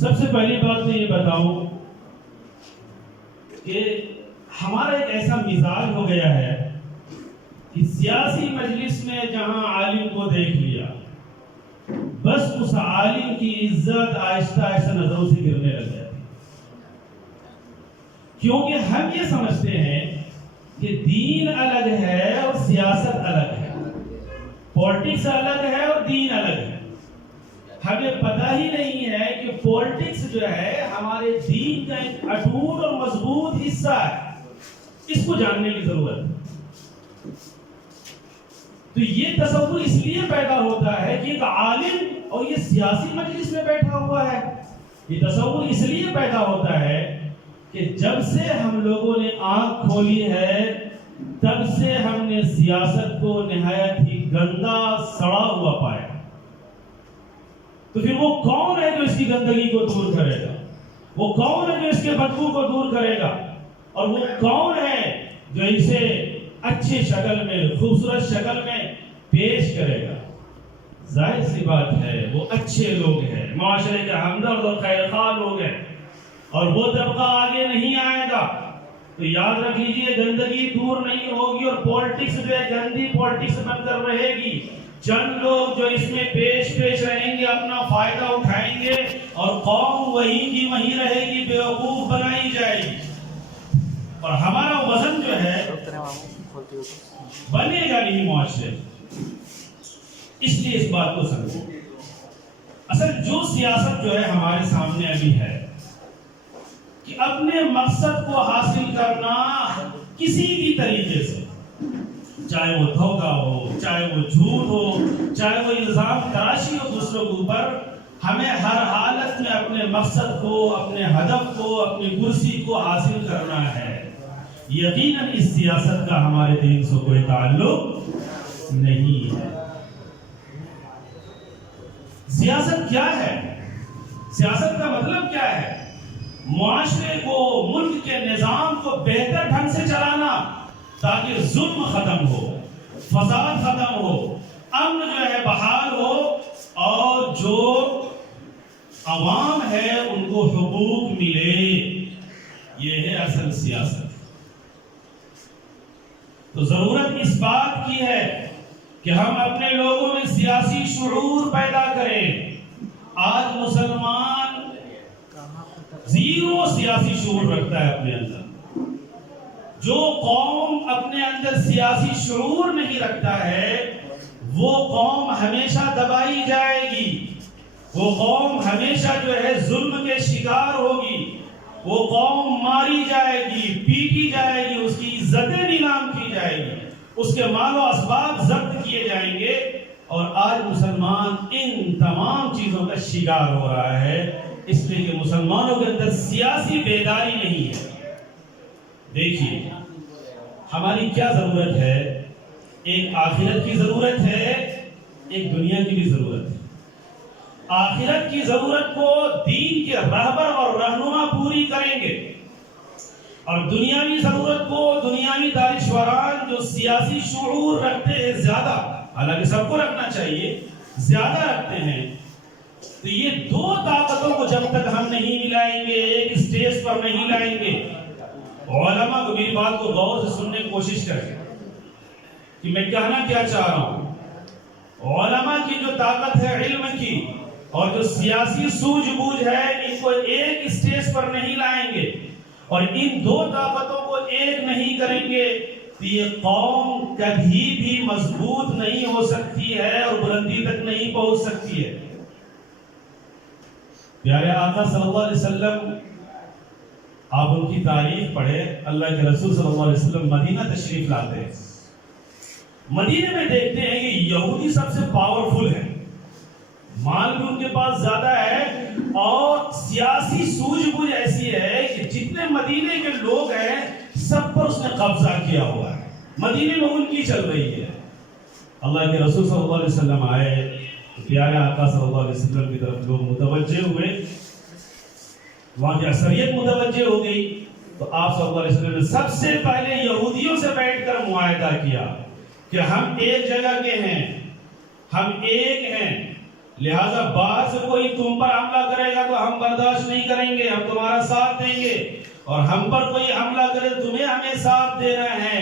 سب سے پہلی بات میں یہ بتاؤں کہ ہمارا ایک ایسا مزاج ہو گیا ہے کہ سیاسی مجلس میں جہاں عالم کو دیکھ لیا بس اس عالم کی عزت آہستہ آہستہ نظروں سے گرنے لگ جاتی، کیونکہ ہم یہ سمجھتے ہیں کہ دین الگ ہے اور سیاست الگ ہے، پولیٹکس الگ ہے اور دین الگ ہے۔ ہمیں پتہ ہی نہیں ہے کہ پولیٹکس جو ہے ہمارے دین کا ایک اٹوٹ اور مضبوط حصہ ہے، اس کو جاننے کی ضرورت ہے۔ تو یہ تصور اس لیے پیدا ہوتا ہے کہ ایک عالم اور یہ سیاسی مجلس میں بیٹھا ہوا ہے، یہ تصور اس لیے پیدا ہوتا ہے کہ جب سے ہم لوگوں نے آنکھ کھولی ہے تب سے ہم نے سیاست کو نہایت ہی گندا سڑا ہوا پایا۔ تو پھر وہ کون ہے جو اس کی گندگی کو دور کرے گا؟ وہ کون ہے جو اس کے بدبو کو دور کرے گا؟ اور وہ کون ہے جو اسے اچھی شکل میں، خوبصورت شکل میں پیش کرے گا؟ ظاہر سی بات ہے وہ اچھے لوگ ہیں، معاشرے کے ہمدرد اور خیرخواہ لوگ ہیں، اور وہ طبقہ آگے نہیں آئے گا۔ تو یاد رکھ لیجئے گندگی دور نہیں ہوگی، اور پولیٹکس جو ہے گندی پولیٹکس بن کر رہے گی۔ چند لوگ جو اس میں پیش رہیں گے، اپنا فائدہ اٹھائیں گے، اور قوم وہی کی وہی رہے گی، بیوقوف بنائی جائے گی، اور ہمارا وزن جو ہے بنے گا نہیں معاشرے۔ اس لیے اس بات کو سمجھو، اصل جو سیاست جو ہے ہمارے سامنے ابھی ہے کہ اپنے مقصد کو حاصل کرنا کسی بھی طریقے سے، چاہے وہ دھوکہ ہو، چاہے وہ جھوٹ ہو، چاہے وہ الزام تراشی ہو دوسروں کے اوپر، ہمیں ہر حالت میں اپنے مقصد کو، اپنے ہدف کو، اپنی کرسی کو حاصل کرنا ہے۔ یقیناً اس سیاست کا ہمارے دین سے کوئی تعلق نہیں ہے۔ سیاست کیا ہے؟ سیاست کا مطلب کیا ہے؟ معاشرے کو، ملک کے نظام کو بہتر ڈھنگ سے چلانا تاکہ ظلم ختم ہو، فساد ختم ہو، امن جو ہے بحال ہو، اور جو عوام ہے ان کو حقوق ملے۔ یہ ہے اصل سیاست۔ تو ضرورت اس بات کی ہے کہ ہم اپنے لوگوں میں سیاسی شعور پیدا کریں۔ آج مسلمان زیرو سیاسی شعور رکھتا ہے اپنے اندر۔ جو قوم اپنے اندر سیاسی شعور نہیں رکھتا ہے وہ قوم ہمیشہ دبائی جائے گی، وہ قوم ہمیشہ جو ہے ظلم کے شکار ہوگی، وہ قوم ماری جائے گی، پیٹی جائے گی، اس کی عزتیں نیلام کی جائے گی، اس کے مال و اسباب ضبط کیے جائیں گے۔ اور آج مسلمان ان تمام چیزوں کا شکار ہو رہا ہے، اس لیے کہ مسلمانوں کے اندر سیاسی بیداری نہیں ہے۔ دیکھیے ہماری کیا ضرورت ہے؟ ایک آخرت کی ضرورت ہے، ایک دنیا کی بھی ضرورت ہے۔ آخرت کی ضرورت کو دین کے رہبر اور رہنما پوری کریں گے، اور دنیاوی ضرورت کو دنیاوی دانشوران جو سیاسی شعور رکھتے ہیں زیادہ، حالانکہ سب کو رکھنا چاہیے، زیادہ رکھتے ہیں، تو یہ دو طاقتوں کو جب تک ہم نہیں ملائیں گے، ایک اسٹیج پر نہیں لائیں گے۔ علماء کو میری بات کو غور سے سننے کی کوشش کریں کہ میں کہنا کیا چاہ رہا ہوں۔ علماء کی جو طاقت ہے علم کی، اور جو سیاسی سوجھ بوجھ ہے، ان کو ایک اسٹیج پر نہیں لائیں گے، اور ان دو طاقتوں کو ایک نہیں کریں گے تو یہ قوم کبھی بھی مضبوط نہیں ہو سکتی ہے اور بلندی تک نہیں پہنچ سکتی ہے۔ پیارے آقا صلی اللہ علیہ وسلم، آپ ان کی تاریخ پڑھیں، اللہ کے رسول صلی اللہ علیہ وسلم مدینہ تشریف لاتے ہیں۔ مدینہ میں دیکھتے ہیں کہ یہودی سب سے پاورفل ہے، مال بھی ان کے پاس زیادہ ہے، اور سیاسی سوجھ بوجھ ایسی ہے کہ جتنے مدینے کے لوگ ہیں سب پر اس نے قبضہ کیا ہوا ہے، مدینے میں ان کی چل رہی ہے۔ اللہ کے رسول صلی اللہ علیہ وسلم آئے، پیارے آقا صلی اللہ علیہ وسلم کی طرف لوگ متوجہ ہوئے، وہاں کی اکثریت متوجہ ہو گئی، تو آپ صلی اللہ علیہ وسلم نے سب سے پہلے یہودیوں سے بیٹھ کر معاہدہ کیا کہ ہم ایک جگہ کے ہیں، ہم ایک ہیں، لہذا باہر سے کوئی تم پر حملہ کرے گا تو ہم برداشت نہیں کریں گے، ہم تمہارا ساتھ دیں گے، اور ہم پر کوئی حملہ کرے تمہیں ہمیں ساتھ دینا ہے۔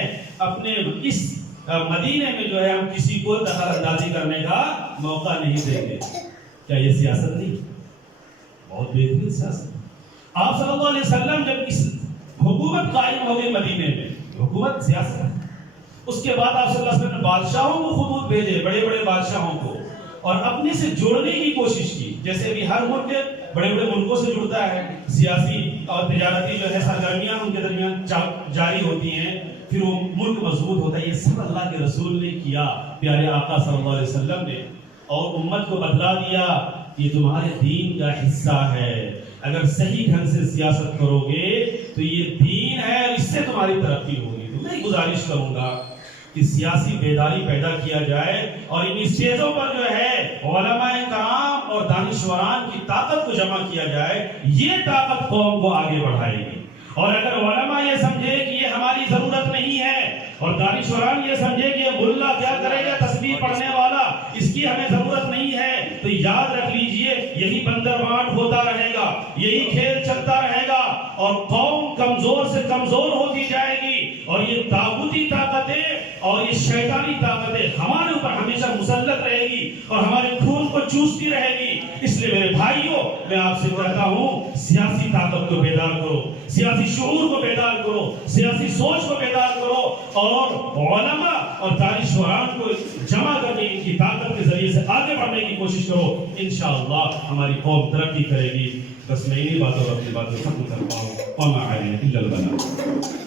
اپنے اس مدینے میں جو ہے ہم کسی کو دخل اندازی کرنے کا موقع نہیں دیں گے۔ کیا یہ سیاست نہیں؟ بہت بہترین سیاست۔ آپ صلی اللہ علیہ وسلم جب اس حکومت قائم ہو گئی مدینے میں، حکومت سیاست، اس کے بعد آپ صلی اللہ علیہ وسلم نے بادشاہوں کو خطوط بھیجے، بڑے بڑے بادشاہوں کو، اور اپنے سے جوڑنے کی کوشش کی۔ جیسے بھی ہر ملک بڑے بڑے ملکوں سے جڑتا ہے، سیاسی اور تجارتی جو ہے سرگرمیاں ان کے درمیان جاری ہوتی ہیں، پھر وہ ملک مضبوط ہوتا ہے۔ یہ سب اللہ کے رسول نے کیا، پیارے آقا صلی اللہ علیہ وسلم نے، اور امت کو بتلا دیا یہ تمہارے دین کا حصہ ہے۔ اگر صحیح ڈھنگ سے سیاست کرو گے تو یہ دین ہے، اور اس سے تمہاری ترقی ہوگی۔ تو میں گزارش کروں گا کہ سیاسی بیداری پیدا کیا جائے، اور ان اسٹیجوں پر جو ہے علماء کرام اور دانشوران کی طاقت کو جمع کیا جائے۔ یہ طاقت قوم کو آگے بڑھائے گی۔ اور اگر علماء یہ سمجھے کہ یہ ہماری ضرورت نہیں ہے، اور دانشوران یہ سمجھے کہ یہ ملا کیا کرے گا تسبیح پڑھنے والا، اس کی ہمیں ضرورت نہیں ہے، تو یاد رکھ لیجئے یہی بندر بانٹ ہوتا رہے گا، یہی کھیل چلتا رہے گا، اور قوم کمزور سے کمزور ہوتی جائے گی، اور یہ طاغوتی طاقتیں اور یہ شیطانی طاقتیں ہمارے اوپر ہمیشہ مسلط رہے گی، اور ہمارے خون کو چوستی رہے گی۔ اس لیے میرے بھائیوں، میں آپ سے کہتا ہوں سیاسی طاقت کو بیدار کرو، سیاسی شعور کو بیدار کرو، سیاسی سوچ کو بیدار کرو، اور علماء اور دانشوران کو جمع کرنے کی طاقت کے ذریعے سے آگے بڑھنے کی کوشش کرو۔ انشاءاللہ ہماری قوم ترقی کرے گی۔ بس میں انہی باتوں اور اپنی باتیں ختم کرتا ہوں۔ وما علینا الا البلاغ۔